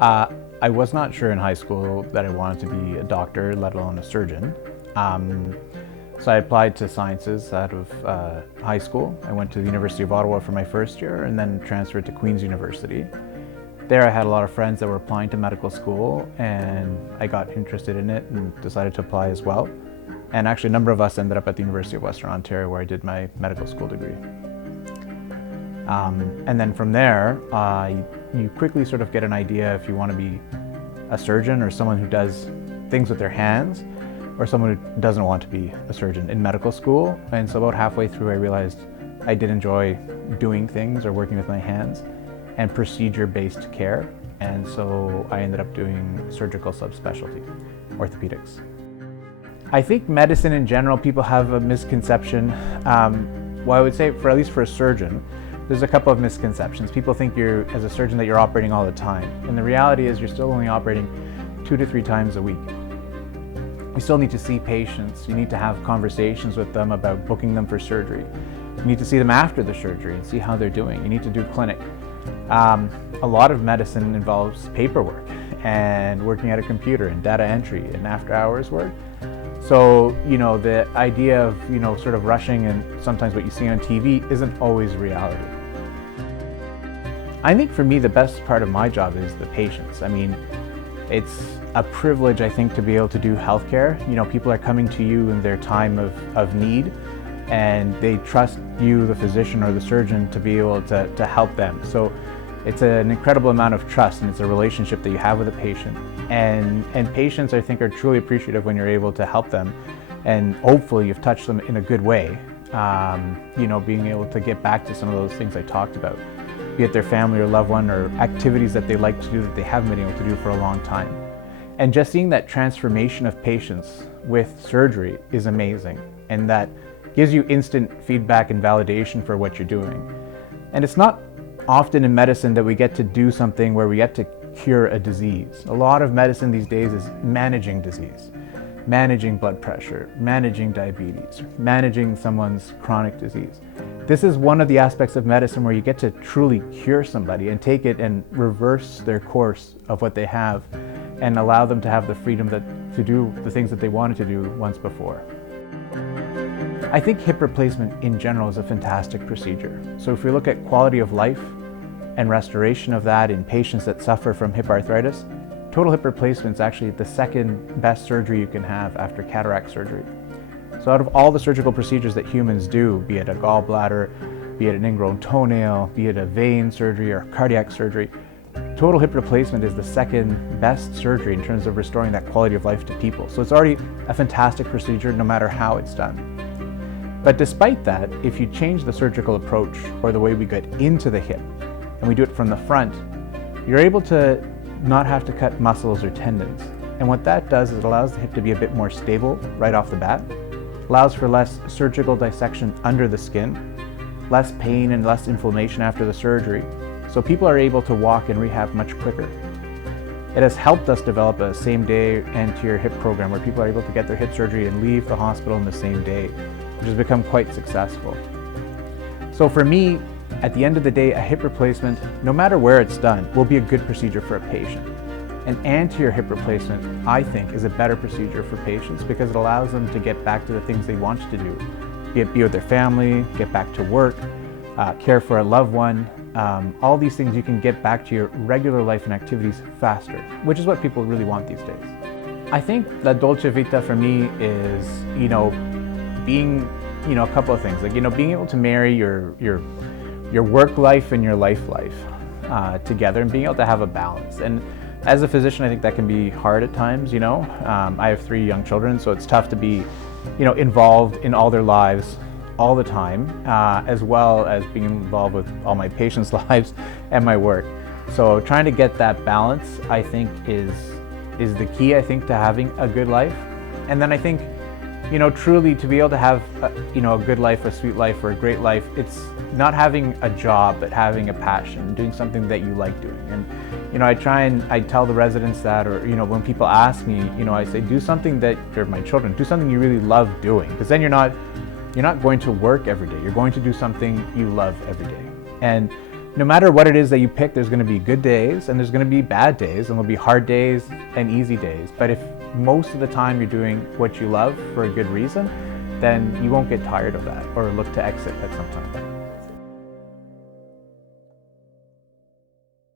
I was not sure in high school that I wanted to be a doctor, let alone a surgeon. So I applied to sciences out of high school. I went to the University of Ottawa for my first year and then transferred to Queen's University. There I had a lot of friends that were applying to medical school, and I got interested in it and decided to apply as well. And actually a number of us ended up at the University of Western Ontario, where I did my medical school degree. And then from there, you quickly sort of get an idea if you want to be a surgeon or someone who does things with their hands, or someone who doesn't want to be a surgeon in medical school. And so about halfway through, I realized I did enjoy doing things or working with my hands and procedure-based care. And so I ended up doing surgical subspecialty, orthopedics. I think medicine in general, people have a misconception. Well, I would say at least for a surgeon, there's a couple of misconceptions. People think as a surgeon that you're operating all the time. And the reality is you're still only operating 2 to 3 times a week. You still need to see patients. You need to have conversations with them about booking them for surgery. You need to see them after the surgery and see how they're doing. You need to do clinic. A lot of medicine involves paperwork and working at a computer and data entry and after hours work. So, the idea of, sort of rushing and sometimes what you see on TV isn't always reality. I think for me, the best part of my job is the patients. I mean, it's a privilege, I think, to be able to do healthcare. People are coming to you in their time of need, and they trust you, the physician or the surgeon, to be able to help them. So it's an incredible amount of trust, and it's a relationship that you have with a patient. And patients, I think, are truly appreciative when you're able to help them, and hopefully you've touched them in a good way. Being able to get back to some of those things I talked about, be it their family or loved one, or activities that they like to do that they haven't been able to do for a long time. And just seeing that transformation of patients with surgery is amazing, and that gives you instant feedback and validation for what you're doing. And it's not often in medicine that we get to do something where we get to cure a disease. A lot of medicine these days is managing disease, managing blood pressure, managing diabetes, managing someone's chronic disease. This is one of the aspects of medicine where you get to truly cure somebody and take it and reverse their course of what they have and allow them to have the freedom to do the things that they wanted to do once before. I think hip replacement in general is a fantastic procedure. So if we look at quality of life and restoration of that in patients that suffer from hip arthritis, total hip replacement is actually the second best surgery you can have after cataract surgery. So out of all the surgical procedures that humans do, be it a gallbladder, be it an ingrown toenail, be it a vein surgery or cardiac surgery, total hip replacement is the second best surgery in terms of restoring that quality of life to people. So it's already a fantastic procedure no matter how it's done. But despite that, if you change the surgical approach or the way we get into the hip, and we do it from the front, you're able to not have to cut muscles or tendons. And what that does is it allows the hip to be a bit more stable right off the bat, allows for less surgical dissection under the skin, less pain and less inflammation after the surgery. So people are able to walk and rehab much quicker. It has helped us develop a same-day anterior hip program where people are able to get their hip surgery and leave the hospital in the same day, which has become quite successful. So for me, at the end of the day, a hip replacement, no matter where it's done, will be a good procedure for a patient. An anterior hip replacement, I think, is a better procedure for patients because it allows them to get back to the things they want to do, be with their family, get back to work, care for a loved one. All these things you can get back to your regular life and activities faster, which is what people really want these days. I think the dolce vita for me is, being, a couple of things, like, being able to marry your work life and your life together, and being able to have a balance. And as a physician, I think that can be hard at times. I have 3 young children, so it's tough to be, involved in all their lives all the time, as well as being involved with all my patients' lives and my work. So trying to get that balance, I think, is the key, I think, to having a good life. And then I think, truly to be able to have, a good life, a sweet life, or a great life, it's not having a job, but having a passion, doing something that you like doing. And, I tell the residents that, or, when people ask me, I say, do something that, or my children, do something you really love doing, because then you're not going to work every day. You're going to do something you love every day. And, no matter what it is that you pick, there's going to be good days and there's going to be bad days, and there'll be hard days and easy days. But if most of the time you're doing what you love for a good reason, then you won't get tired of that or look to exit at some time.